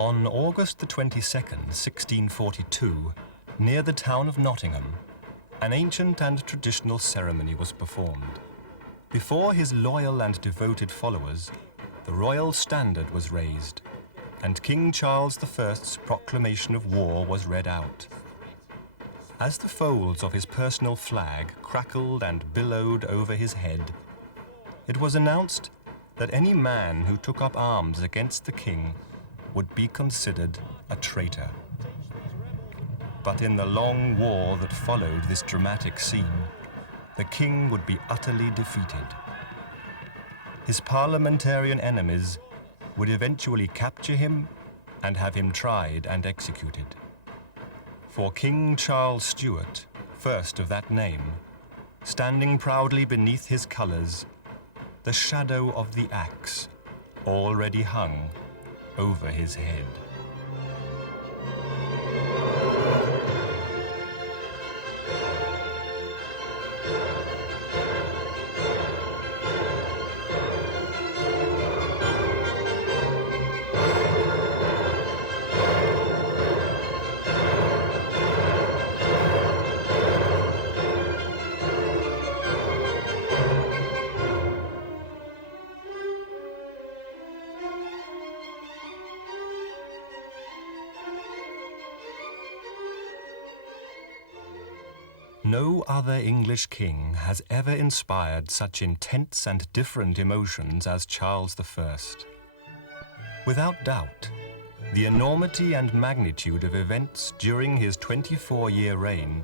On August the 22nd, 1642, near the town of Nottingham, an ancient and traditional ceremony was performed. Before his loyal and devoted followers, the royal standard was raised, and King Charles I's proclamation of war was read out. As the folds of his personal flag crackled and billowed over his head, it was announced that any man who took up arms against the king would be considered a traitor. But in the long war that followed this dramatic scene, the king would be utterly defeated. His parliamentarian enemies would eventually capture him and have him tried and executed. For King Charles Stuart, first of that name, standing proudly beneath his colours, the shadow of the axe already hung over his head. No other English king has ever inspired such intense and different emotions as Charles I. Without doubt, the enormity and magnitude of events during his 24-year reign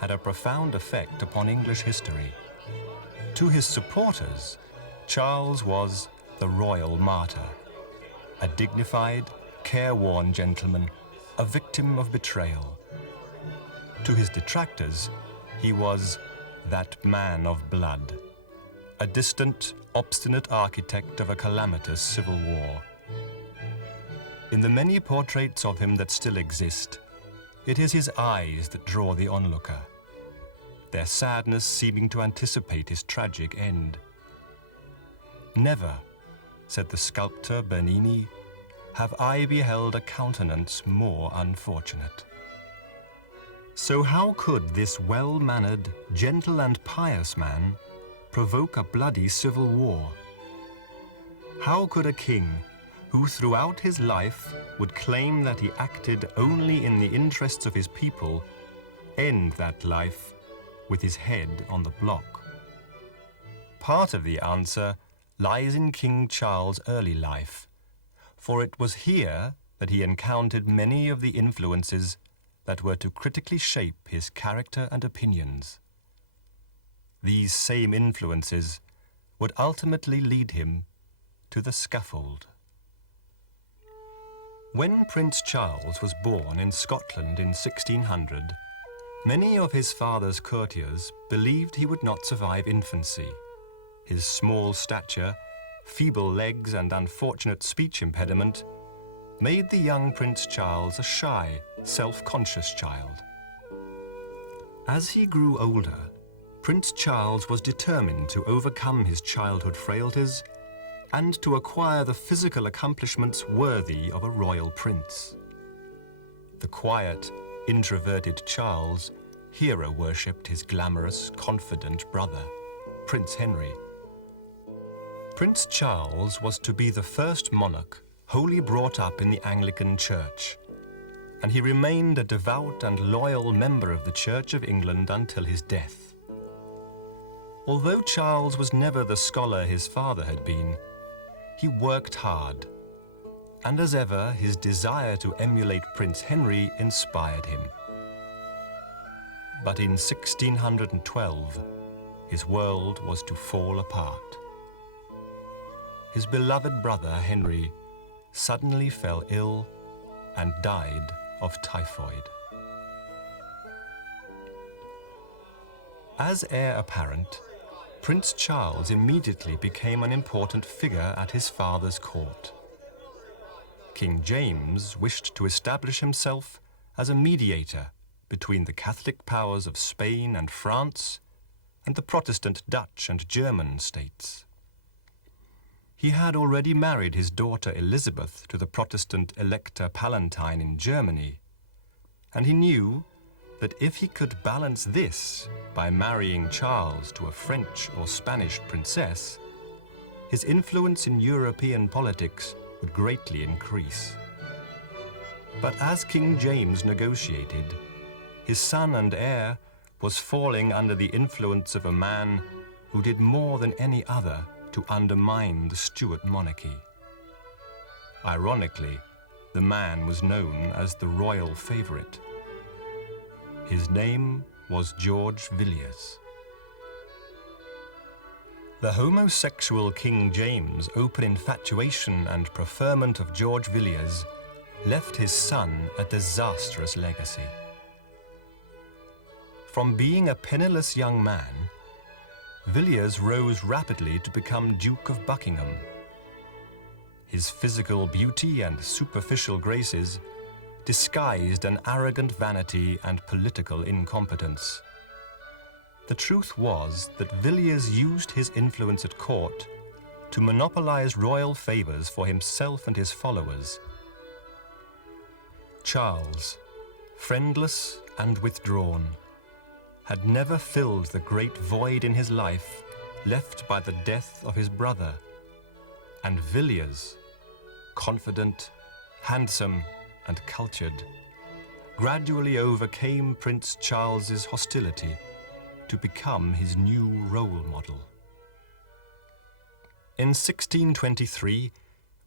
had a profound effect upon English history. To his supporters, Charles was the royal martyr, a dignified, careworn gentleman, a victim of betrayal. To his detractors, he was that man of blood, a distant, obstinate architect of a calamitous civil war. In the many portraits of him that still exist, it is his eyes that draw the onlooker, their sadness seeming to anticipate his tragic end. "Never," said the sculptor Bernini, "have I beheld a countenance more unfortunate." So how could this well-mannered, gentle and pious man provoke a bloody civil war? How could a king, who throughout his life would claim that he acted only in the interests of his people, end that life with his head on the block? Part of the answer lies in King Charles' early life, for it was here that he encountered many of the influences that were to critically shape his character and opinions. These same influences would ultimately lead him to the scaffold. When Prince Charles was born in Scotland in 1600, many of his father's courtiers believed he would not survive infancy. His small stature, feeble legs and unfortunate speech impediment made the young Prince Charles a shy, self-conscious child. As he grew older, Prince Charles was determined to overcome his childhood frailties and to acquire the physical accomplishments worthy of a royal prince. The quiet, introverted Charles hero-worshipped his glamorous, confident brother, Prince Henry. Prince Charles was to be the first monarch wholly brought up in the Anglican Church, and he remained a devout and loyal member of the Church of England until his death. Although Charles was never the scholar his father had been, he worked hard, and as ever, his desire to emulate Prince Henry inspired him. But in 1612, his world was to fall apart. His beloved brother, Henry, suddenly fell ill and died of typhoid. As heir apparent, Prince Charles immediately became an important figure at his father's court. King James wished to establish himself as a mediator between the Catholic powers of Spain and France and the Protestant Dutch and German states. He had already married his daughter Elizabeth to the Protestant Elector Palatine in Germany, and he knew that if he could balance this by marrying Charles to a French or Spanish princess, his influence in European politics would greatly increase. But as King James negotiated, his son and heir was falling under the influence of a man who did more than any other to undermine the Stuart monarchy. Ironically, the man was known as the royal favorite. His name was George Villiers. The homosexual King James' open infatuation and preferment of George Villiers left his son a disastrous legacy. From being a penniless young man, Villiers rose rapidly to become Duke of Buckingham. His physical beauty and superficial graces disguised an arrogant vanity and political incompetence. The truth was that Villiers used his influence at court to monopolize royal favors for himself and his followers. Charles, friendless and withdrawn, had never filled the great void in his life left by the death of his brother, and Villiers, confident, handsome, and cultured, gradually overcame Prince Charles's hostility to become his new role model. In 1623,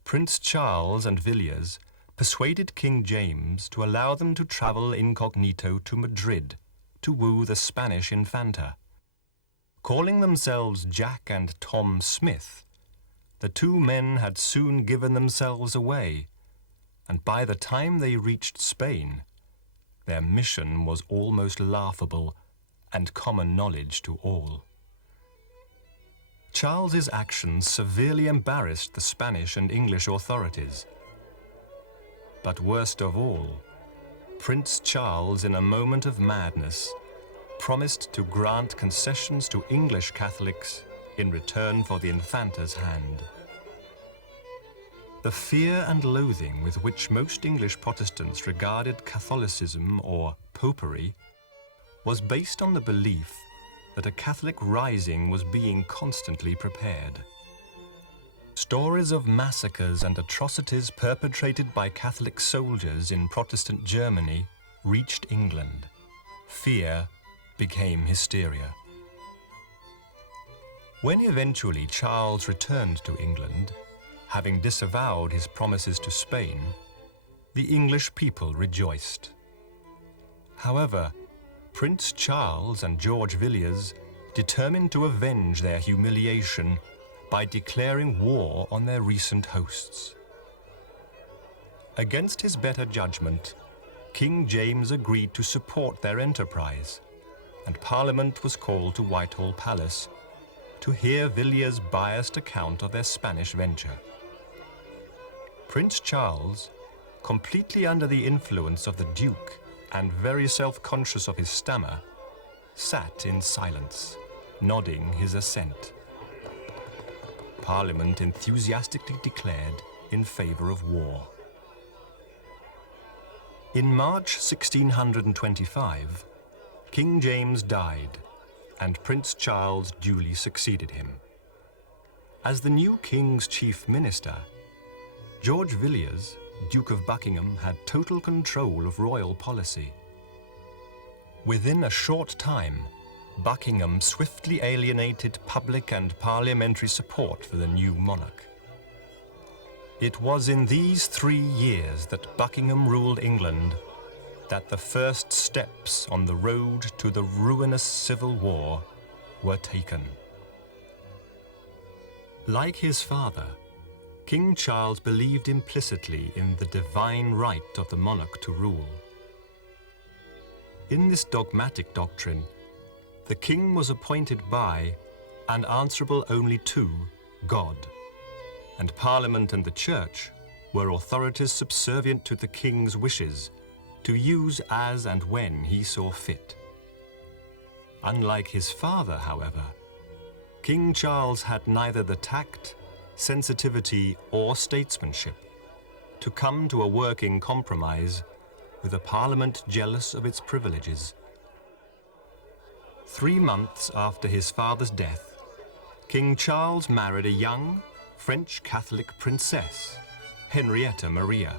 Prince Charles and Villiers persuaded King James to allow them to travel incognito to Madrid to woo the Spanish Infanta. Calling themselves Jack and Tom Smith, the two men had soon given themselves away, and by the time they reached Spain, their mission was almost laughable and common knowledge to all. Charles's actions severely embarrassed the Spanish and English authorities. But worst of all, Prince Charles, in a moment of madness, promised to grant concessions to English Catholics in return for the Infanta's hand. The fear and loathing with which most English Protestants regarded Catholicism or popery was based on the belief that a Catholic rising was being constantly prepared. Stories of massacres and atrocities perpetrated by Catholic soldiers in Protestant Germany reached England. Fear became hysteria. When eventually Charles returned to England, having disavowed his promises to Spain, the English people rejoiced. However, Prince Charles and George Villiers determined to avenge their humiliation by declaring war on their recent hosts. Against his better judgment, King James agreed to support their enterprise, and Parliament was called to Whitehall Palace to hear Villiers' biased account of their Spanish venture. Prince Charles, completely under the influence of the Duke and very self-conscious of his stammer, sat in silence, nodding his assent. Parliament enthusiastically declared in favor of war. In March 1625, King James died, and Prince Charles duly succeeded him. As the new king's chief minister, George Villiers, Duke of Buckingham, had total control of royal policy. Within a short time, Buckingham swiftly alienated public and parliamentary support for the new monarch. It was in these 3 years that Buckingham ruled England that the first steps on the road to the ruinous civil war were taken. Like his father, King Charles believed implicitly in the divine right of the monarch to rule. In this dogmatic doctrine, the king was appointed by and answerable only to God, and Parliament and the Church were authorities subservient to the king's wishes to use as and when he saw fit. Unlike his father, however, King Charles had neither the tact sensitivity, or statesmanship to come to a working compromise with a parliament jealous of its privileges. 3 months after his father's death, King Charles married a young French Catholic princess, Henrietta Maria.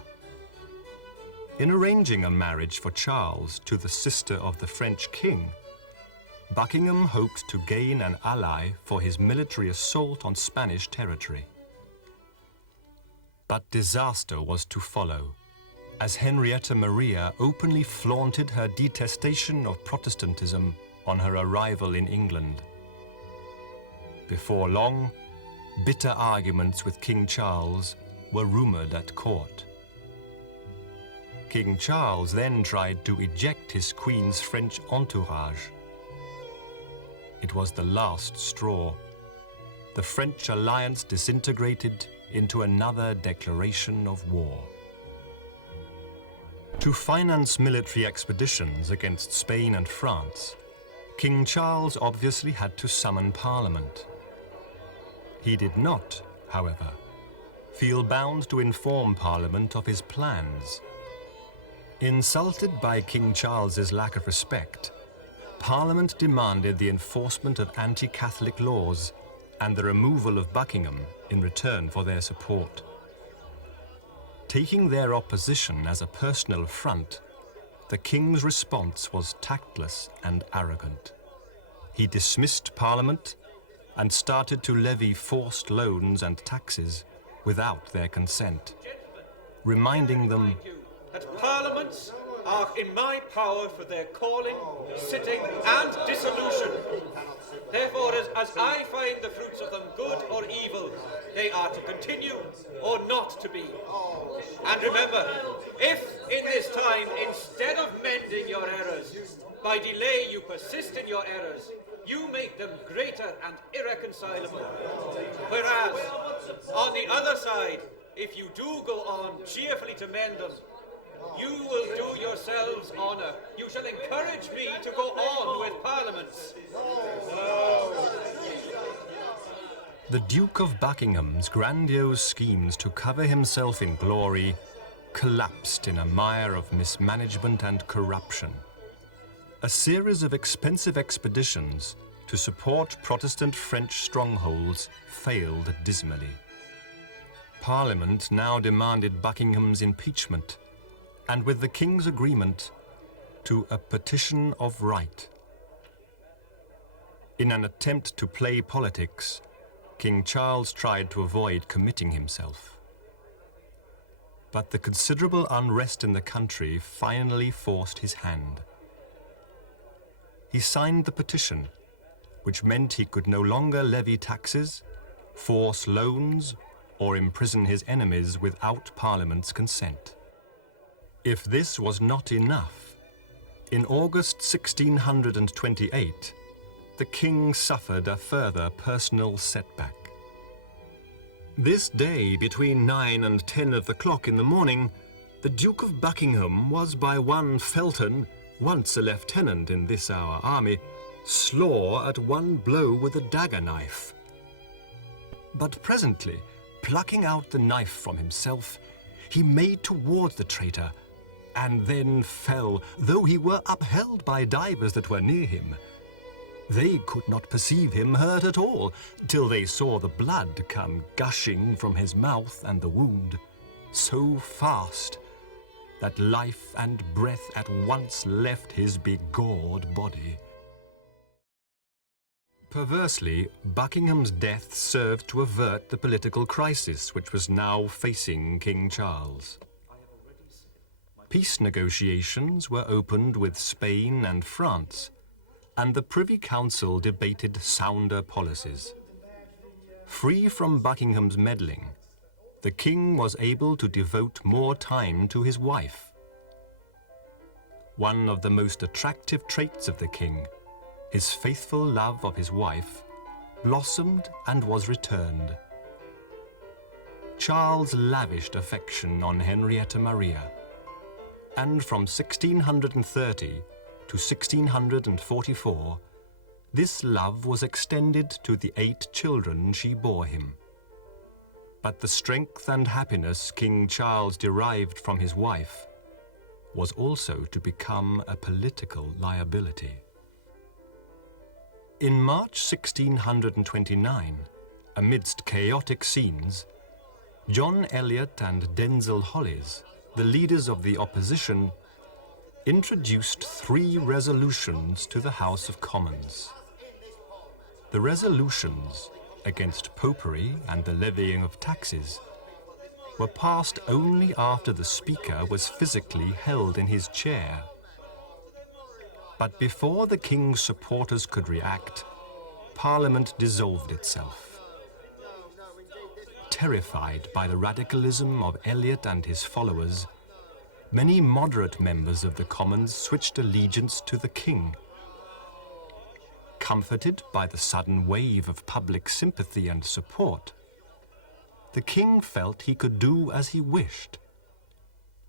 In arranging a marriage for Charles to the sister of the French king, Buckingham hoped to gain an ally for his military assault on Spanish territory. But disaster was to follow, as Henrietta Maria openly flaunted her detestation of Protestantism on her arrival in England. Before long, bitter arguments with King Charles were rumored at court. King Charles then tried to eject his queen's French entourage. It was the last straw. The French alliance disintegrated into another declaration of war. To finance military expeditions against Spain and France, King Charles obviously had to summon Parliament. He did not, however, feel bound to inform Parliament of his plans. Insulted by King Charles's lack of respect, Parliament demanded the enforcement of anti-Catholic laws and the removal of Buckingham in return for their support. Taking their opposition as a personal affront, the king's response was tactless and arrogant. He dismissed Parliament and started to levy forced loans and taxes without their consent, reminding them that parliaments are in my power for their calling, sitting, and dissolution. Therefore, as I find the fruits of them good or evil, they are to continue or not to be. And remember, if in this time, instead of mending your errors, by delay you persist in your errors, you make them greater and irreconcilable. Whereas, on the other side, if you do go on cheerfully to mend them, you will do yourselves honour. You shall encourage me to go on with parliaments. The Duke of Buckingham's grandiose schemes to cover himself in glory collapsed in a mire of mismanagement and corruption. A series of expensive expeditions to support Protestant French strongholds failed dismally. Parliament now demanded Buckingham's impeachment, and with the king's agreement, to a petition of right. In an attempt to play politics, King Charles tried to avoid committing himself. But the considerable unrest in the country finally forced his hand. He signed the petition, which meant he could no longer levy taxes, force loans, or imprison his enemies without Parliament's consent. If this was not enough, in August 1628, the king suffered a further personal setback. This day, between 9 and 10 of the clock in the morning, the Duke of Buckingham was by one Felton, once a lieutenant in this our army, slaw at one blow with a dagger knife. But presently, plucking out the knife from himself, he made towards the traitor, and then fell, though he were upheld by divers that were near him. They could not perceive him hurt at all, till they saw the blood come gushing from his mouth and the wound, so fast that life and breath at once left his begorred body. Perversely, Buckingham's death served to avert the political crisis which was now facing King Charles. Peace negotiations were opened with Spain and France, and the Privy Council debated sounder policies. Free from Buckingham's meddling, the king was able to devote more time to his wife. One of the most attractive traits of the king, his faithful love of his wife, blossomed and was returned. Charles lavished affection on Henrietta Maria, and from 1630 to 1644, this love was extended to the 8 children she bore him. But the strength and happiness King Charles derived from his wife was also to become a political liability. In March 1629, amidst chaotic scenes, John Eliot and Denzil Hollis, the leaders of the opposition, introduced 3 resolutions to the House of Commons. The resolutions against popery and the levying of taxes were passed only after the Speaker was physically held in his chair. But before the King's supporters could react, Parliament dissolved itself. Terrified by the radicalism of Eliot and his followers, many moderate members of the Commons switched allegiance to the King. Comforted by the sudden wave of public sympathy and support, the King felt he could do as he wished.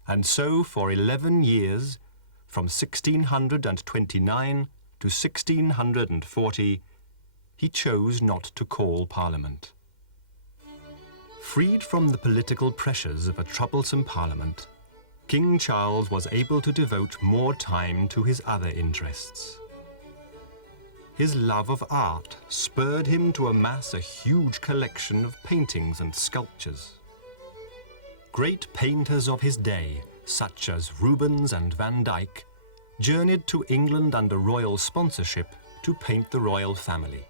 And so for 11 years, from 1629 to 1640, he chose not to call Parliament. Freed from the political pressures of a troublesome Parliament, King Charles was able to devote more time to his other interests. His love of art spurred him to amass a huge collection of paintings and sculptures. Great painters of his day, such as Rubens and Van Dyck, journeyed to England under royal sponsorship to paint the royal family.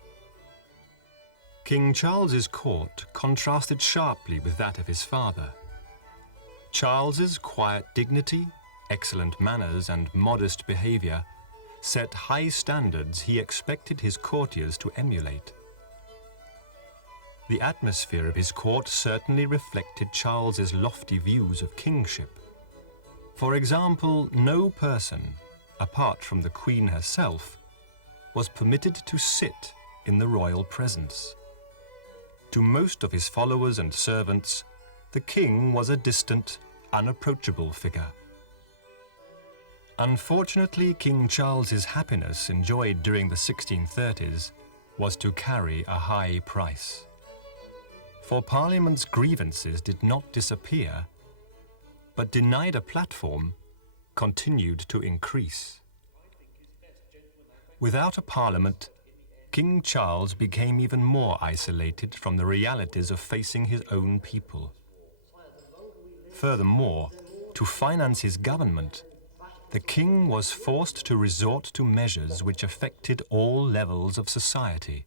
King Charles's court contrasted sharply with that of his father. Charles's quiet dignity, excellent manners, and modest behavior set high standards he expected his courtiers to emulate. The atmosphere of his court certainly reflected Charles's lofty views of kingship. For example, no person, apart from the Queen herself, was permitted to sit in the royal presence. To most of his followers and servants, the King was a distant, unapproachable figure. Unfortunately, King Charles's happiness enjoyed during the 1630s was to carry a high price. For Parliament's grievances did not disappear, but denied a platform, continued to increase. Without a Parliament, King Charles became even more isolated from the realities of facing his own people. Furthermore, to finance his government, the King was forced to resort to measures which affected all levels of society.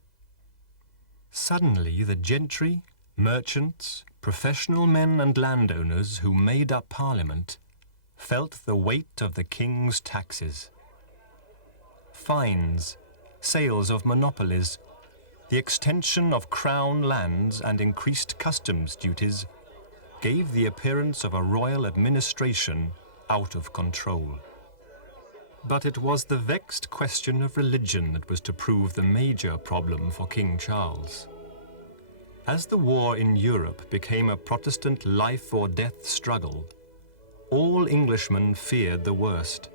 Suddenly, the gentry, merchants, professional men and landowners who made up Parliament felt the weight of the King's taxes. Fines, sales of monopolies, the extension of crown lands and increased customs duties gave the appearance of a royal administration out of control. But it was the vexed question of religion that was to prove the major problem for King Charles. As the war in Europe became a Protestant life or death struggle, all Englishmen feared the worst.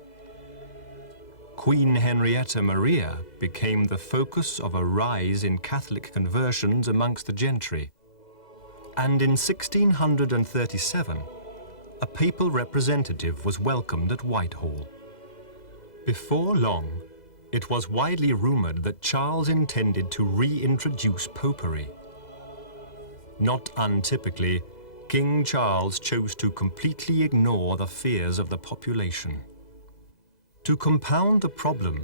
Queen Henrietta Maria became the focus of a rise in Catholic conversions amongst the gentry. And in 1637, a papal representative was welcomed at Whitehall. Before long, it was widely rumored that Charles intended to reintroduce popery. Not untypically, King Charles chose to completely ignore the fears of the population. To compound the problem,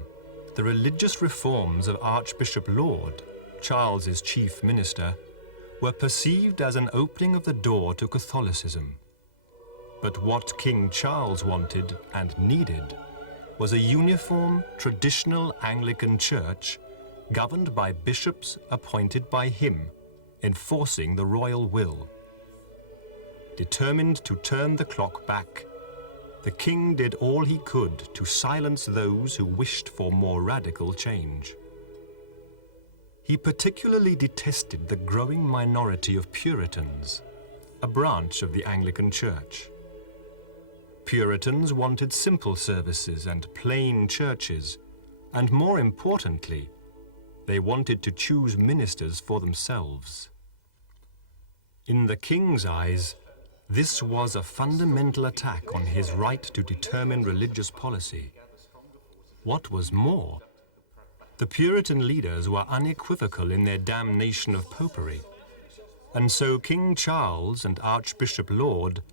the religious reforms of Archbishop Laud, Charles's chief minister, were perceived as an opening of the door to Catholicism. But what King Charles wanted and needed was a uniform, traditional Anglican church governed by bishops appointed by him, enforcing the royal will. Determined to turn the clock back, the King did all he could to silence those who wished for more radical change. He particularly detested the growing minority of Puritans, a branch of the Anglican Church. Puritans wanted simple services and plain churches, and more importantly, they wanted to choose ministers for themselves. In the king's eyes, this was a fundamental attack on his right to determine religious policy. What was more, the Puritan leaders were unequivocal in their damnation of popery, and so King Charles and Archbishop Laud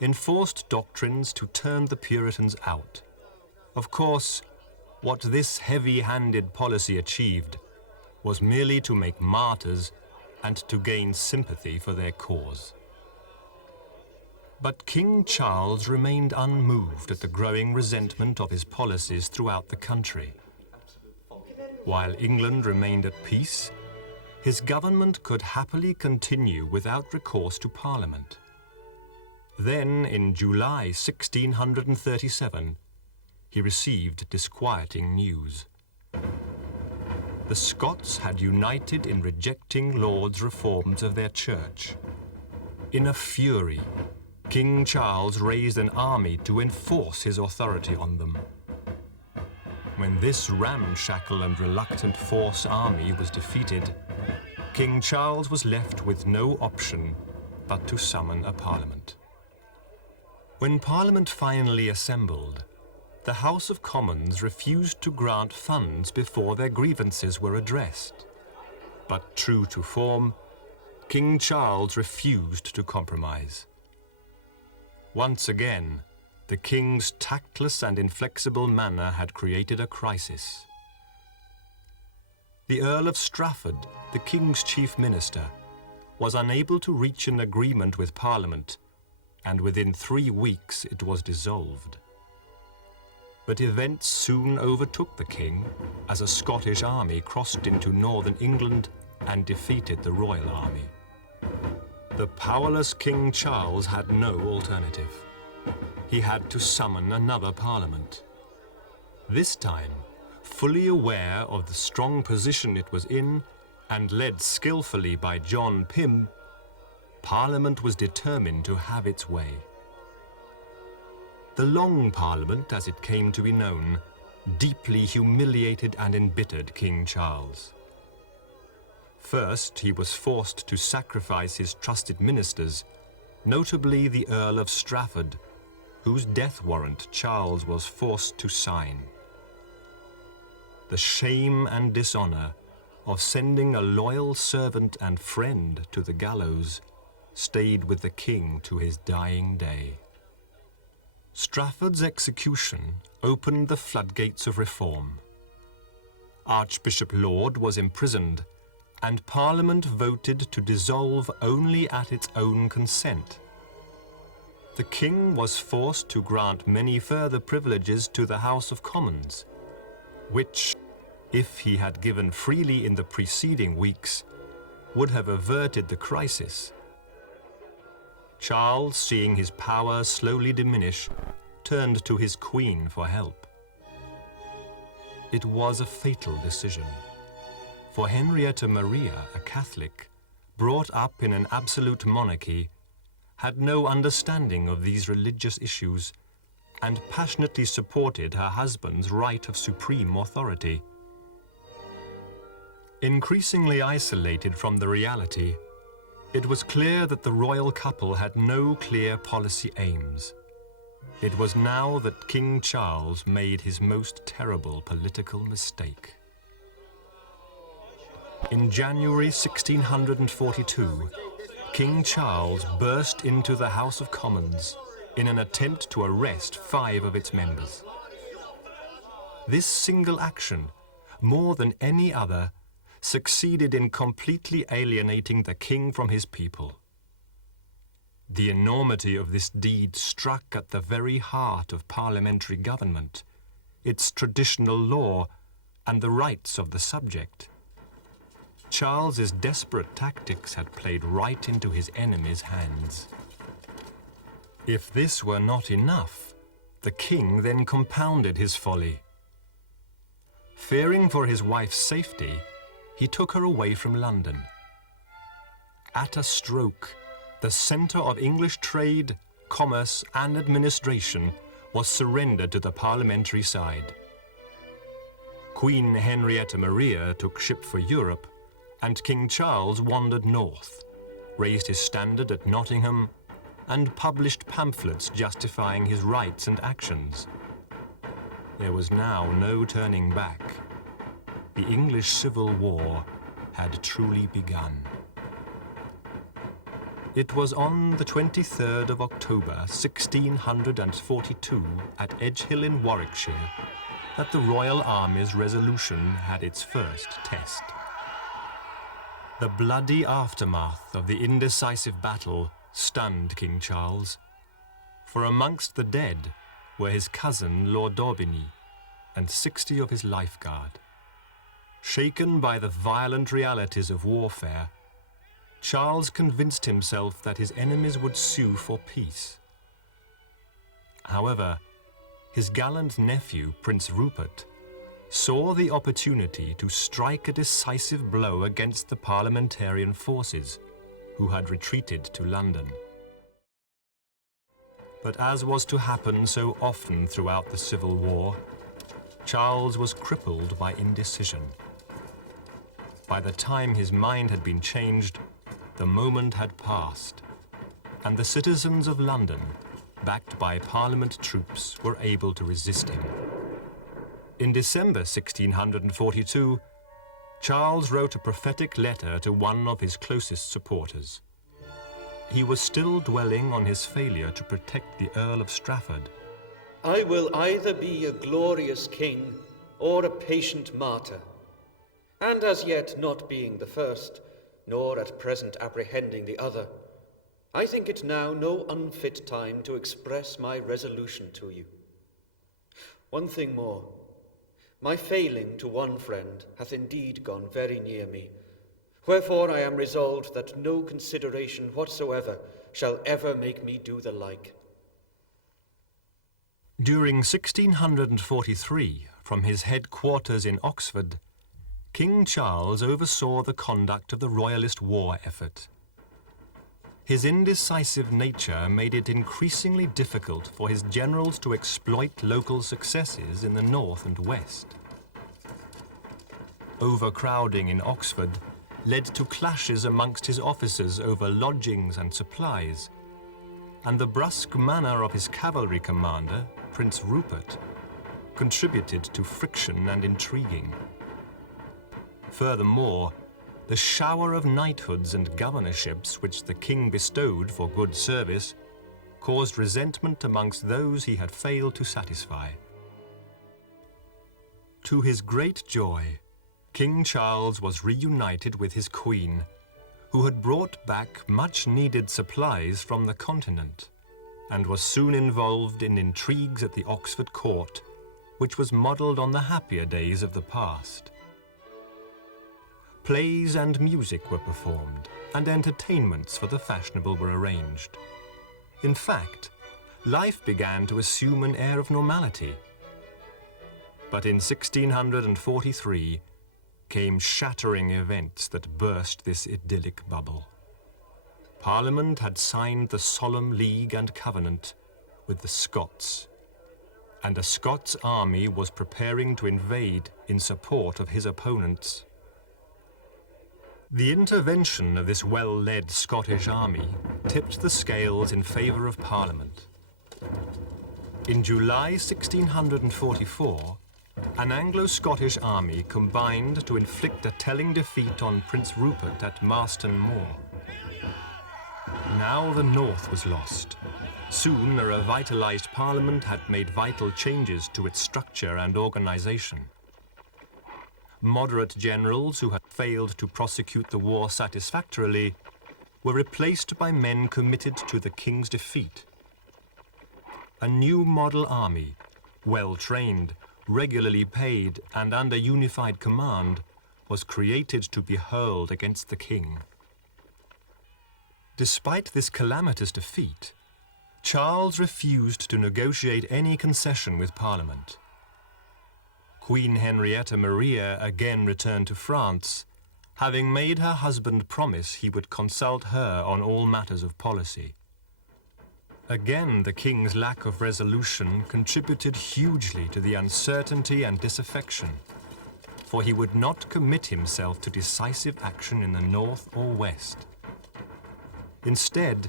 enforced doctrines to turn the Puritans out. Of course, what this heavy-handed policy achieved was merely to make martyrs and to gain sympathy for their cause. But King Charles remained unmoved at the growing resentment of his policies throughout the country. While England remained at peace, his government could happily continue without recourse to Parliament. Then, in July 1637, he received disquieting news. The Scots had united in rejecting Laud's reforms of their church. In a fury, King Charles raised an army to enforce his authority on them. When this ramshackle and reluctant force army was defeated, King Charles was left with no option but to summon a parliament. When Parliament finally assembled, the House of Commons refused to grant funds before their grievances were addressed. But true to form, King Charles refused to compromise. Once again, the king's tactless and inflexible manner had created a crisis. The Earl of Strafford, the king's chief minister, was unable to reach an agreement with Parliament, and within 3 weeks it was dissolved. But events soon overtook the king as a Scottish army crossed into northern England and defeated the royal army. The powerless King Charles had no alternative. He had to summon another parliament. This time, fully aware of the strong position it was in and led skillfully by John Pym, Parliament was determined to have its way. The Long Parliament, as it came to be known, deeply humiliated and embittered King Charles. First, he was forced to sacrifice his trusted ministers, notably the Earl of Strafford, whose death warrant Charles was forced to sign. The shame and dishonor of sending a loyal servant and friend to the gallows stayed with the king to his dying day. Strafford's execution opened the floodgates of reform. Archbishop Laud was imprisoned, and Parliament voted to dissolve only at its own consent. The king was forced to grant many further privileges to the House of Commons, which, if he had given freely in the preceding weeks, would have averted the crisis. Charles, seeing his power slowly diminish, turned to his queen for help. It was a fatal decision, for Henrietta Maria, a Catholic, brought up in an absolute monarchy, had no understanding of these religious issues and passionately supported her husband's right of supreme authority. Increasingly isolated from the reality, it was clear that the royal couple had no clear policy aims. It was now that King Charles made his most terrible political mistake. In January 1642, King Charles burst into the House of Commons in an attempt to arrest 5 of its members. This single action, more than any other, succeeded in completely alienating the king from his people. The enormity of this deed struck at the very heart of parliamentary government, its traditional law, and the rights of the subject. Charles's desperate tactics had played right into his enemy's hands. If this were not enough, the king then compounded his folly. Fearing for his wife's safety, he took her away from London. At a stroke, the centre of English trade, commerce, and administration was surrendered to the parliamentary side. Queen Henrietta Maria took ship for Europe, and King Charles wandered north, raised his standard at Nottingham, and published pamphlets justifying his rights and actions. There was now no turning back. The English Civil War had truly begun. It was on the 23rd of October, 1642, at Edgehill in Warwickshire, that the Royal Army's resolution had its first test. The bloody aftermath of the indecisive battle stunned King Charles, for amongst the dead were his cousin Lord Daubigny and 60 of his lifeguard. Shaken by the violent realities of warfare, Charles convinced himself that his enemies would sue for peace. However, his gallant nephew, Prince Rupert, saw the opportunity to strike a decisive blow against the parliamentarian forces, who had retreated to London. But as was to happen so often throughout the Civil War, Charles was crippled by indecision. By the time his mind had been changed, the moment had passed, and the citizens of London, backed by Parliament troops, were able to resist him. In December 1642, Charles wrote a prophetic letter to one of his closest supporters. He was still dwelling on his failure to protect the Earl of Strafford. I will either be a glorious king or a patient martyr, and as yet not being the first, nor at present apprehending the other, I think it now no unfit time to express my resolution to you. One thing more, my failing to one friend hath indeed gone very near me, wherefore I am resolved that no consideration whatsoever shall ever make me do the like. During 1643, from his headquarters in Oxford, King Charles oversaw the conduct of the Royalist war effort. His indecisive nature made it increasingly difficult for his generals to exploit local successes in the north and west. Overcrowding in Oxford led to clashes amongst his officers over lodgings and supplies, and the brusque manner of his cavalry commander, Prince Rupert, contributed to friction and intriguing. Furthermore, the shower of knighthoods and governorships which the king bestowed for good service caused resentment amongst those he had failed to satisfy. To his great joy, King Charles was reunited with his queen, who had brought back much-needed supplies from the continent, and was soon involved in intrigues at the Oxford court, which was modelled on the happier days of the past. Plays and music were performed, and entertainments for the fashionable were arranged. In fact, life began to assume an air of normality. But in 1643 came shattering events that burst this idyllic bubble. Parliament had signed the Solemn League and Covenant with the Scots, and a Scots army was preparing to invade in support of his opponents. The intervention of this well-led Scottish army tipped the scales in favour of Parliament. In July 1644, an Anglo-Scottish army combined to inflict a telling defeat on Prince Rupert at Marston Moor. Now the north was lost. Soon a revitalised Parliament had made vital changes to its structure and organisation. Moderate generals who had failed to prosecute the war satisfactorily were replaced by men committed to the king's defeat. A new model army, well-trained, regularly paid, and under unified command, was created to be hurled against the king. Despite this calamitous defeat, Charles refused to negotiate any concession with Parliament. Queen Henrietta Maria again returned to France, having made her husband promise he would consult her on all matters of policy. Again, the king's lack of resolution contributed hugely to the uncertainty and disaffection, for he would not commit himself to decisive action in the north or west. Instead,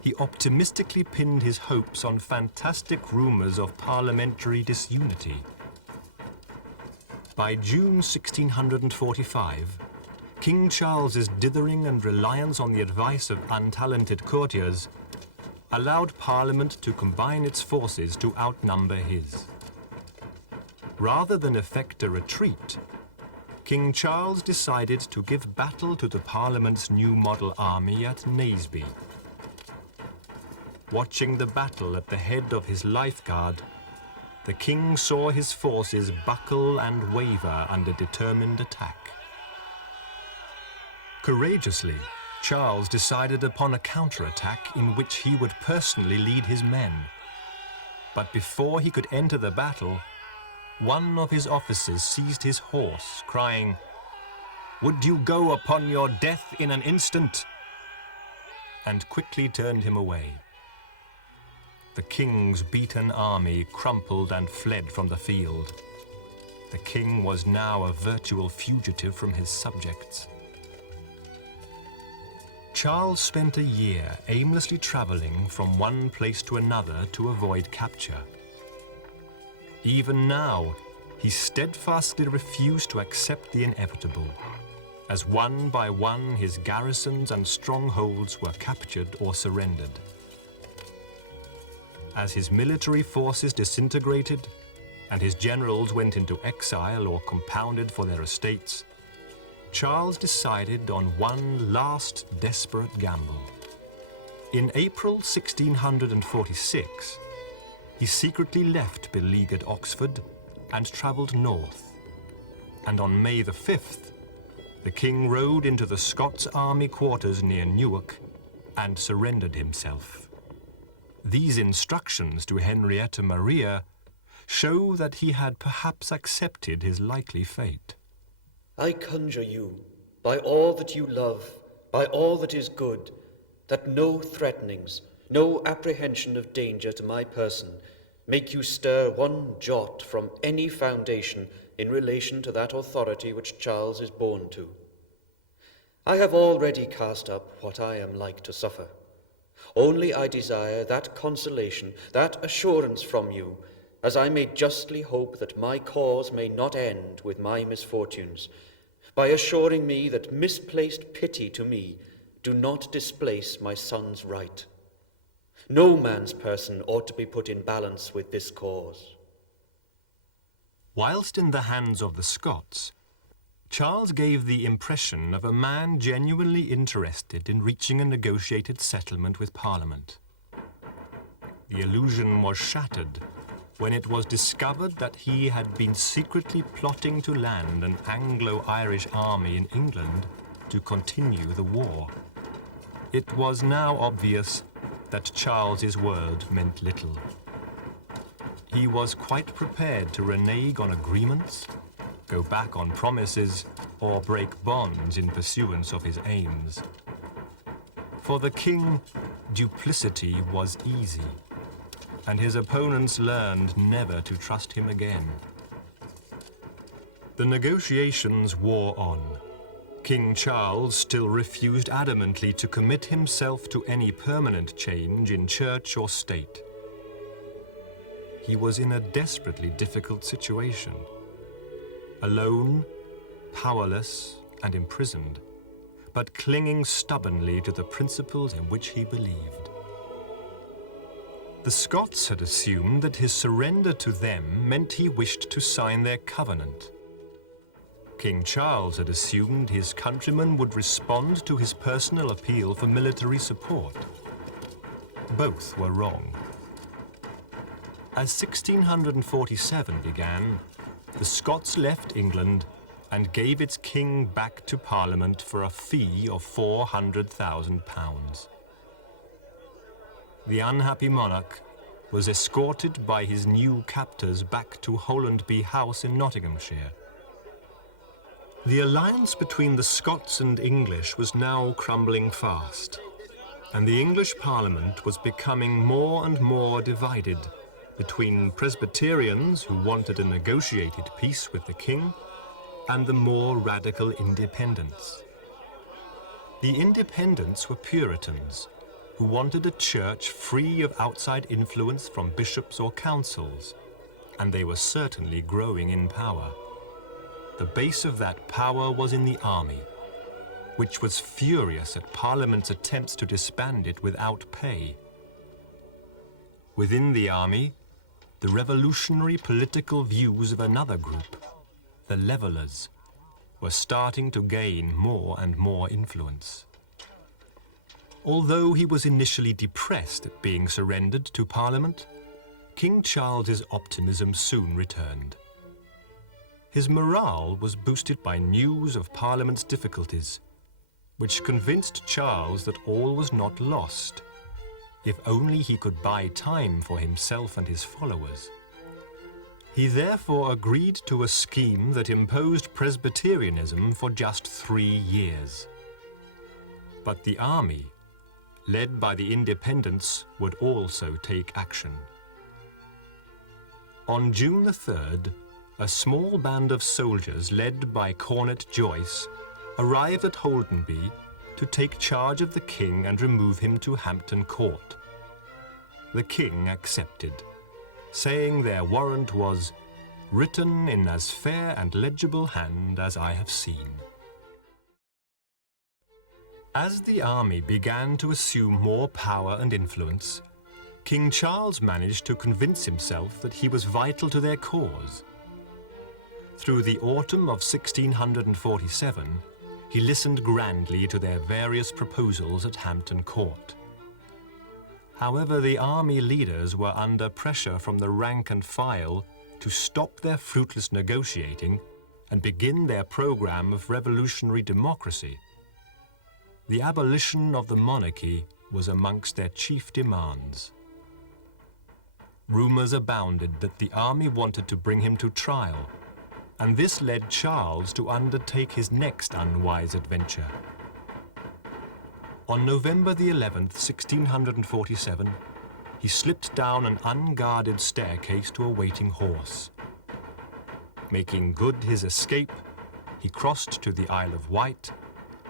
he optimistically pinned his hopes on fantastic rumors of parliamentary disunity. By June 1645, King Charles's dithering and reliance on the advice of untalented courtiers allowed Parliament to combine its forces to outnumber his. Rather than effect a retreat, King Charles decided to give battle to the Parliament's new model army at Naseby. Watching the battle at the head of his life guard, the king saw his forces buckle and waver under determined attack. Courageously, Charles decided upon a counterattack in which he would personally lead his men. But before he could enter the battle, one of his officers seized his horse, crying, "Would you go upon your death in an instant?" and quickly turned him away. The king's beaten army crumpled and fled from the field. The king was now a virtual fugitive from his subjects. Charles spent a year aimlessly traveling from one place to another to avoid capture. Even now, he steadfastly refused to accept the inevitable, as one by one his garrisons and strongholds were captured or surrendered. As his military forces disintegrated and his generals went into exile or compounded for their estates, Charles decided on one last desperate gamble. In April 1646, he secretly left beleaguered Oxford and travelled north. And on May the 5th, the king rode into the Scots army quarters near Newark and surrendered himself. These instructions to Henrietta Maria show that he had perhaps accepted his likely fate. I conjure you, by all that you love, by all that is good, that no threatenings, no apprehension of danger to my person make you stir one jot from any foundation in relation to that authority which Charles is born to. I have already cast up what I am like to suffer. Only I desire that consolation, that assurance from you, as I may justly hope that my cause may not end with my misfortunes, by assuring me that misplaced pity to me do not displace my son's right. No man's person ought to be put in balance with this cause. Whilst in the hands of the Scots, Charles gave the impression of a man genuinely interested in reaching a negotiated settlement with Parliament. The illusion was shattered when it was discovered that he had been secretly plotting to land an Anglo-Irish army in England to continue the war. It was now obvious that Charles's word meant little. He was quite prepared to renege on agreements, go back on promises, or break bonds in pursuance of his aims. For the king, duplicity was easy, and his opponents learned never to trust him again. The negotiations wore on. King Charles still refused adamantly to commit himself to any permanent change in church or state. He was in a desperately difficult situation. Alone, powerless, and imprisoned, but clinging stubbornly to the principles in which he believed. The Scots had assumed that his surrender to them meant he wished to sign their covenant. King Charles had assumed his countrymen would respond to his personal appeal for military support. Both were wrong. As 1647 began, the Scots left England and gave its king back to Parliament for a fee of £400,000. The unhappy monarch was escorted by his new captors back to Hollandby House in Nottinghamshire. The alliance between the Scots and English was now crumbling fast, and the English Parliament was becoming more and more divided between Presbyterians who wanted a negotiated peace with the king and the more radical independents. The independents were Puritans, who wanted a church free of outside influence from bishops or councils, and they were certainly growing in power. The base of that power was in the army, which was furious at Parliament's attempts to disband it without pay. Within the army, the revolutionary political views of another group, the Levellers, were starting to gain more and more influence. Although he was initially depressed at being surrendered to Parliament, King Charles's optimism soon returned. His morale was boosted by news of Parliament's difficulties, which convinced Charles that all was not lost, if only he could buy time for himself and his followers. He therefore agreed to a scheme that imposed Presbyterianism for just 3 years. But the army, led by the independents, would also take action. On June the 3rd, a small band of soldiers led by Cornet Joyce arrived at Holdenby to take charge of the king and remove him to Hampton Court. The king accepted, saying their warrant was written in as fair and legible hand as I have seen. As the army began to assume more power and influence, King Charles managed to convince himself that he was vital to their cause. Through the autumn of 1647, he listened grandly to their various proposals at Hampton Court. However, the army leaders were under pressure from the rank and file to stop their fruitless negotiating and begin their program of revolutionary democracy. The abolition of the monarchy was amongst their chief demands. Rumors abounded that the army wanted to bring him to trial, and this led Charles to undertake his next unwise adventure. On November the 11th, 1647, he slipped down an unguarded staircase to a waiting horse. Making good his escape, he crossed to the Isle of Wight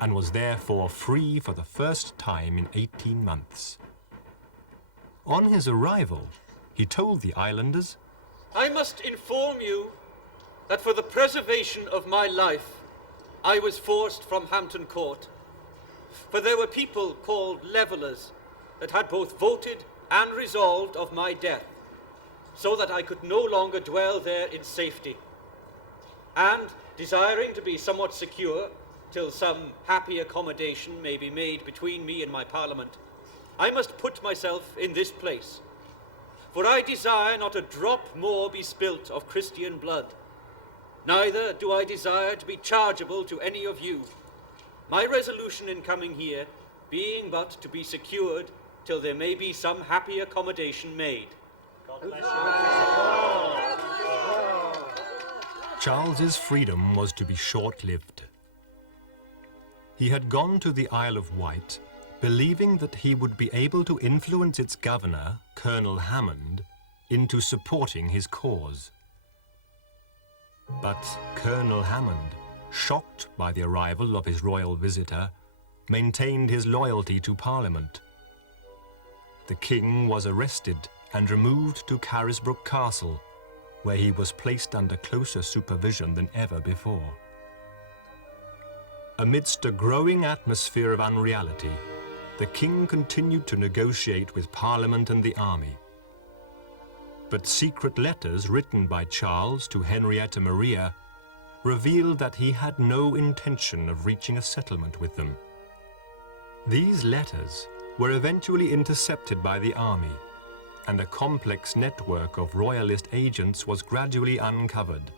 and was therefore free for the first time in 18 months. On his arrival, he told the islanders, I must inform you that for the preservation of my life, I was forced from Hampton Court. For there were people called Levellers that had both voted and resolved of my death, so that I could no longer dwell there in safety. And, desiring to be somewhat secure till some happy accommodation may be made between me and my Parliament, I must put myself in this place. For I desire not a drop more be spilt of Christian blood. Neither do I desire to be chargeable to any of you. My resolution in coming here being but to be secured till there may be some happy accommodation made. God bless you. Charles's freedom was to be short-lived. He had gone to the Isle of Wight, believing that he would be able to influence its governor, Colonel Hammond, into supporting his cause. But Colonel Hammond, shocked by the arrival of his royal visitor, maintained his loyalty to Parliament. The king was arrested and removed to Carisbrooke Castle, where he was placed under closer supervision than ever before. Amidst a growing atmosphere of unreality, the king continued to negotiate with Parliament and the army. But secret letters written by Charles to Henrietta Maria revealed that he had no intention of reaching a settlement with them. These letters were eventually intercepted by the army, and a complex network of royalist agents was gradually uncovered.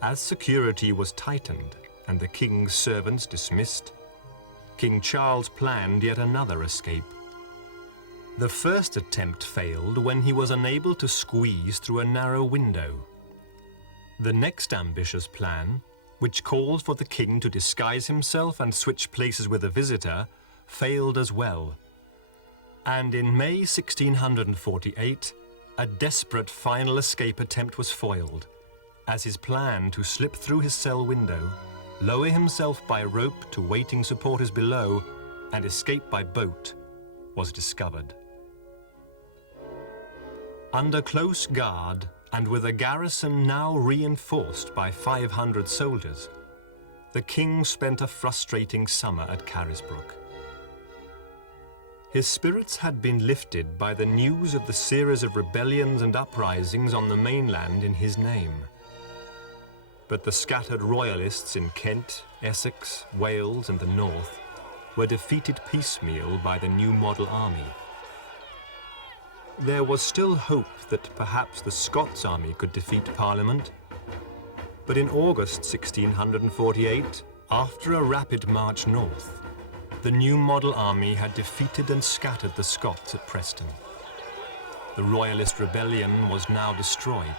As security was tightened and the king's servants dismissed, King Charles planned yet another escape. The first attempt failed when he was unable to squeeze through a narrow window. The next ambitious plan, which called for the king to disguise himself and switch places with a visitor, failed as well. And in May 1648, a desperate final escape attempt was foiled, as his plan to slip through his cell window lower himself by rope to waiting supporters below, and escape by boat, was discovered. Under close guard, and with a garrison now reinforced by 500 soldiers, the king spent a frustrating summer at Carisbrooke. His spirits had been lifted by the news of the series of rebellions and uprisings on the mainland in his name. But the scattered royalists in Kent, Essex, Wales and the north were defeated piecemeal by the new model army. There was still hope that perhaps the Scots army could defeat Parliament, but in August 1648, after a rapid march north, the new model army had defeated and scattered the Scots at Preston. The royalist rebellion was now destroyed,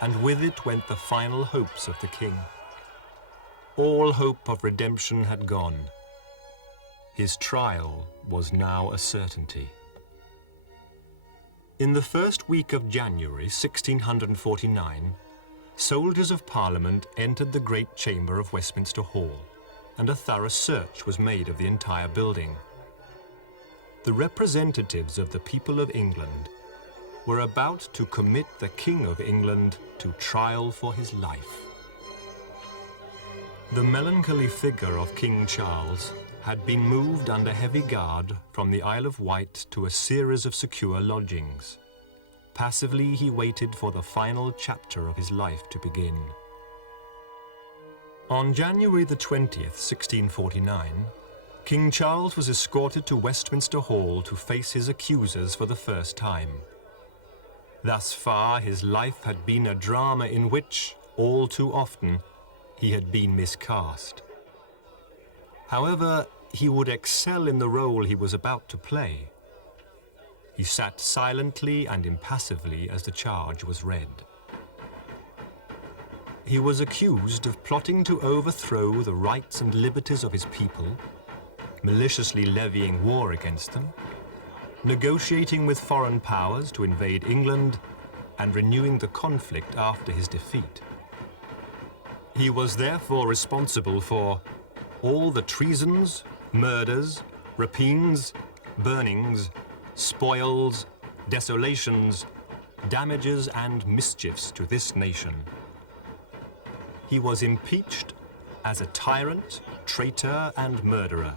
and with it went the final hopes of the king. All hope of redemption had gone. His trial was now a certainty. In the first week of January 1649, soldiers of Parliament entered the great chamber of Westminster Hall, and a thorough search was made of the entire building. The representatives of the people of England were about to commit the King of England to trial for his life. The melancholy figure of King Charles had been moved under heavy guard from the Isle of Wight to a series of secure lodgings. Passively, he waited for the final chapter of his life to begin. On January the 20th, 1649, King Charles was escorted to Westminster Hall to face his accusers for the first time. Thus far, his life had been a drama in which, all too often, he had been miscast. However, he would excel in the role he was about to play. He sat silently and impassively as the charge was read. He was accused of plotting to overthrow the rights and liberties of his people, maliciously levying war against them, negotiating with foreign powers to invade England, and renewing the conflict after his defeat. He was therefore responsible for all the treasons, murders, rapines, burnings, spoils, desolations, damages and mischiefs to this nation. He was impeached as a tyrant, traitor and murderer,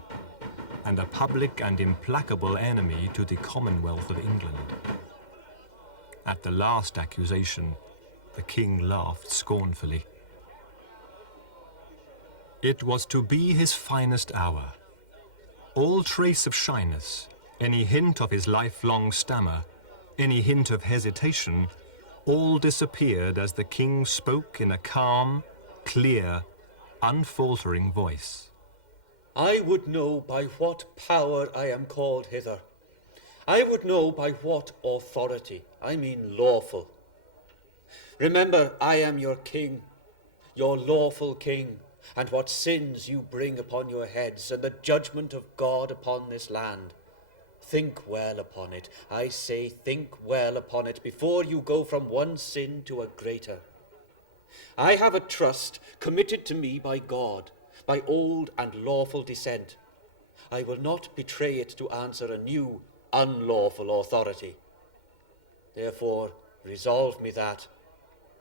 and a public and implacable enemy to the Commonwealth of England. At the last accusation, the king laughed scornfully. It was to be his finest hour. All trace of shyness, any hint of his lifelong stammer, any hint of hesitation, all disappeared as the king spoke in a calm, clear, unfaltering voice. I would know by what power I am called hither. I would know by what authority, I mean lawful. Remember, I am your king, your lawful king, and what sins you bring upon your heads, and the judgment of God upon this land. Think well upon it. I say, think well upon it before you go from one sin to a greater. I have a trust committed to me by God, by old and lawful descent. I will not betray it to answer a new, unlawful authority. Therefore, resolve me that,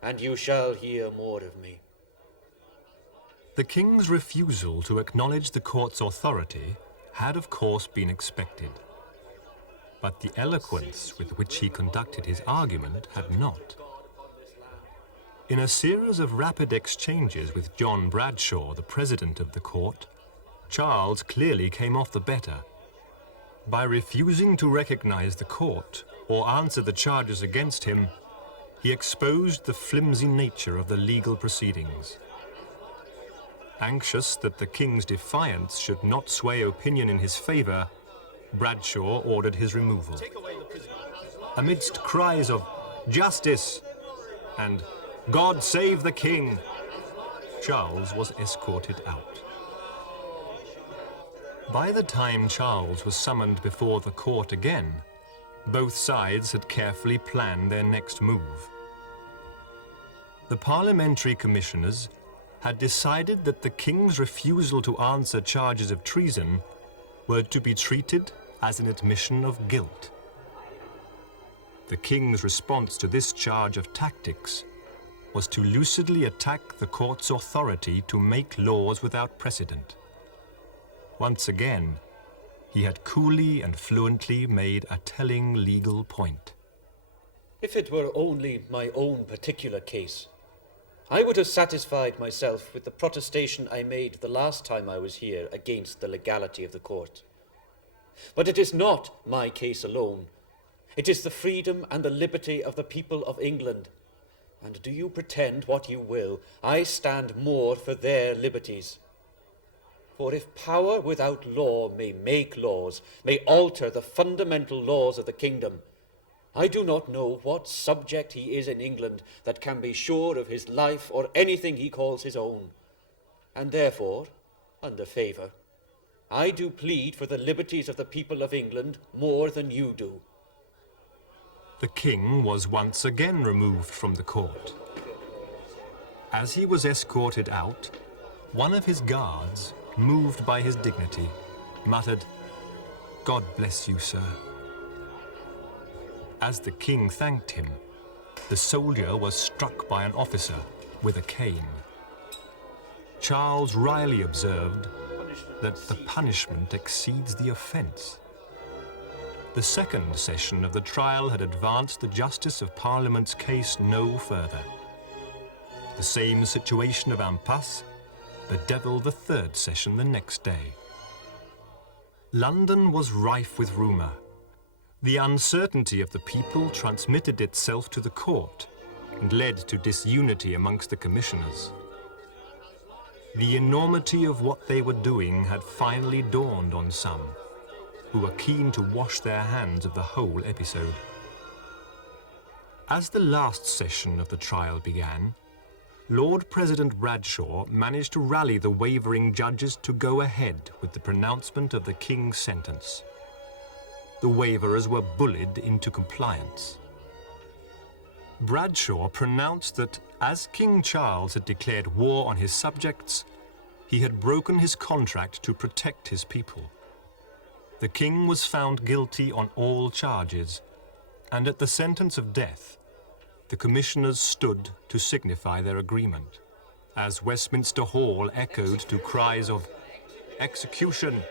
and you shall hear more of me. The king's refusal to acknowledge the court's authority had of course been expected, but the eloquence with which he conducted his argument had not. In a series of rapid exchanges with John Bradshaw, the president of the court, Charles clearly came off the better. By refusing to recognize the court or answer the charges against him, he exposed the flimsy nature of the legal proceedings. Anxious that the king's defiance should not sway opinion in his favor, Bradshaw ordered his removal. Amidst cries of "Justice!" and "God save the king!" Charles was escorted out. By the time Charles was summoned before the court again, both sides had carefully planned their next move. The parliamentary commissioners had decided that the king's refusal to answer charges of treason were to be treated as an admission of guilt. The king's response to this charge of tactics was to lucidly attack the court's authority to make laws without precedent. Once again, he had coolly and fluently made a telling legal point. If it were only my own particular case, I would have satisfied myself with the protestation I made the last time I was here against the legality of the court. But it is not my case alone. It is the freedom and the liberty of the people of England. And do you pretend what you will, I stand more for their liberties. For if power without law may make laws, may alter the fundamental laws of the kingdom, I do not know what subject he is in England that can be sure of his life or anything he calls his own. And therefore, under favour, I do plead for the liberties of the people of England more than you do. The king was once again removed from the court. As he was escorted out, one of his guards, moved by his dignity, muttered, "God bless you, sir." As the king thanked him, the soldier was struck by an officer with a cane. Charles wryly observed that the punishment exceeds the offence. The second session of the trial had advanced the Justice of Parliament's case no further. The same situation of impasse bedevilled the third session the next day. London was rife with rumour. The uncertainty of the people transmitted itself to the court and led to disunity amongst the commissioners. The enormity of what they were doing had finally dawned on some, who were keen to wash their hands of the whole episode. As the last session of the trial began, Lord President Bradshaw managed to rally the wavering judges to go ahead with the pronouncement of the king's sentence. The waverers were bullied into compliance. Bradshaw pronounced that, as King Charles had declared war on his subjects, he had broken his contract to protect his people. The king was found guilty on all charges, and at the sentence of death, the commissioners stood to signify their agreement, as Westminster Hall echoed to cries of "Execution!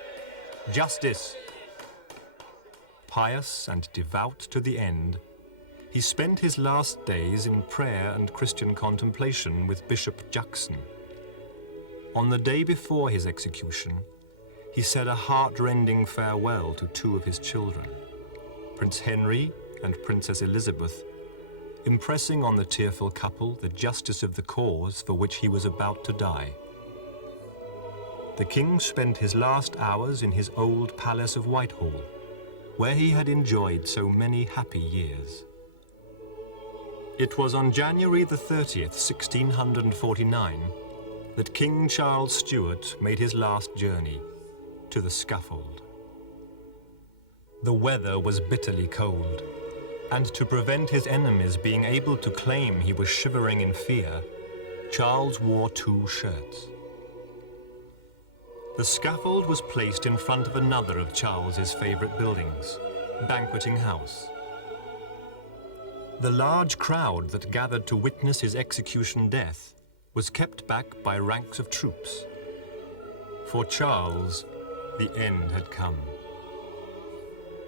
Justice!" Pious and devout to the end, he spent his last days in prayer and Christian contemplation with Bishop Juxon. On the day before his execution, he said a heart-rending farewell to two of his children, Prince Henry and Princess Elizabeth, impressing on the tearful couple the justice of the cause for which he was about to die. The king spent his last hours in his old palace of Whitehall, where he had enjoyed so many happy years. It was on January the 30th, 1649, that King Charles Stuart made his last journey to the scaffold. The weather was bitterly cold, and to prevent his enemies being able to claim he was shivering in fear, Charles wore 2 shirts. The scaffold was placed in front of another of Charles's favourite buildings, Banqueting House. The large crowd that gathered to witness his execution death was kept back by ranks of troops. For Charles, the end had come.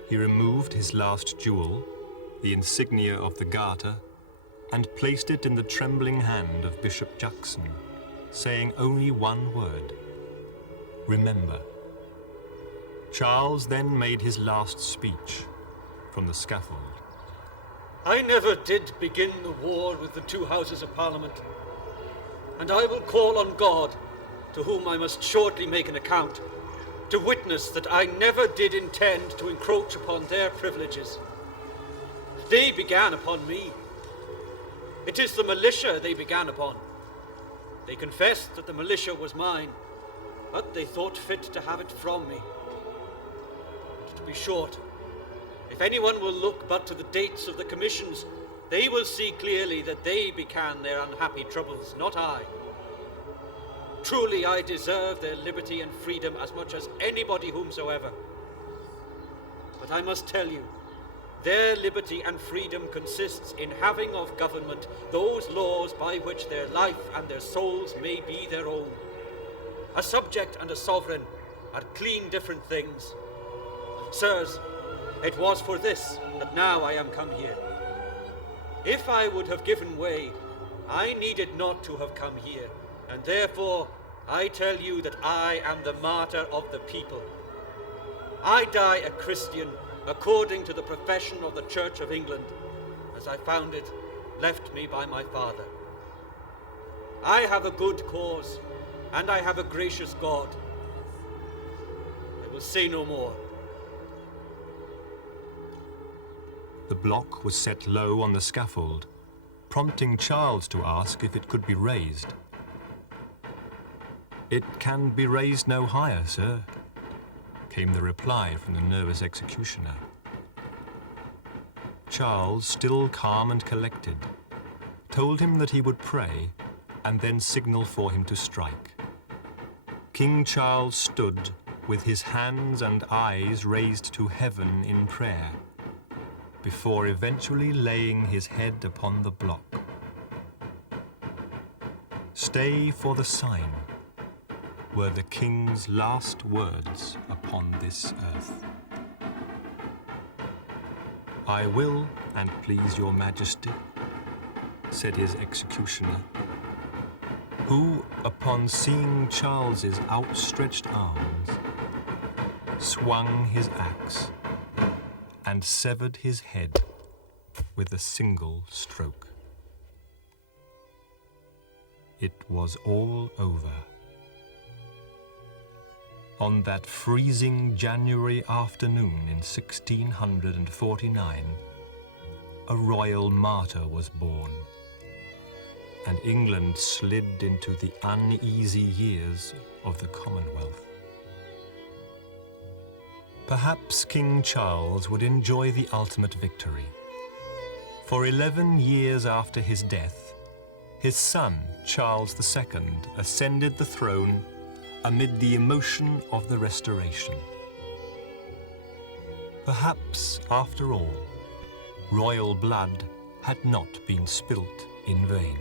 He removed his last jewel, the insignia of the Garter, and placed it in the trembling hand of Bishop Juxon, saying only one word: "Remember." Charles then made his last speech from the scaffold. I never did begin the war with the 2 Houses of Parliament, and I will call on God, to whom I must shortly make an account, to witness that I never did intend to encroach upon their privileges. They began upon me. It is the militia they began upon. They confessed that the militia was mine, but they thought fit to have it from me. To be short, if anyone will look but to the dates of the commissions, they will see clearly that they began their unhappy troubles, not I. Truly I deserve their liberty and freedom as much as anybody whomsoever. But I must tell you, their liberty and freedom consists in having of government those laws by which their life and their souls may be their own. A subject and a sovereign are clean different things. Sirs, it was for this that now I am come here. If I would have given way, I needed not to have come here, and therefore I tell you that I am the martyr of the people. I die a Christian according to the profession of the Church of England, as I found it left me by my father. I have a good cause, and I have a gracious God. I will say no more. The block was set low on the scaffold, prompting Charles to ask if it could be raised. "It can be raised no higher, sir," came the reply from the nervous executioner. Charles, still calm and collected, told him that he would pray and then signal for him to strike. King Charles stood with his hands and eyes raised to heaven in prayer, before eventually laying his head upon the block. "Stay for the sign," were the king's last words upon this earth. "I will, and please your majesty," said his executioner, who, upon seeing Charles's outstretched arms, swung his axe and severed his head with a single stroke. It was all over. On that freezing January afternoon in 1649, a royal martyr was born, and England slid into the uneasy years of the Commonwealth. Perhaps King Charles would enjoy the ultimate victory. For 11 years after his death, his son, Charles II, ascended the throne amid the emotion of the Restoration. Perhaps, after all, royal blood had not been spilt in vain.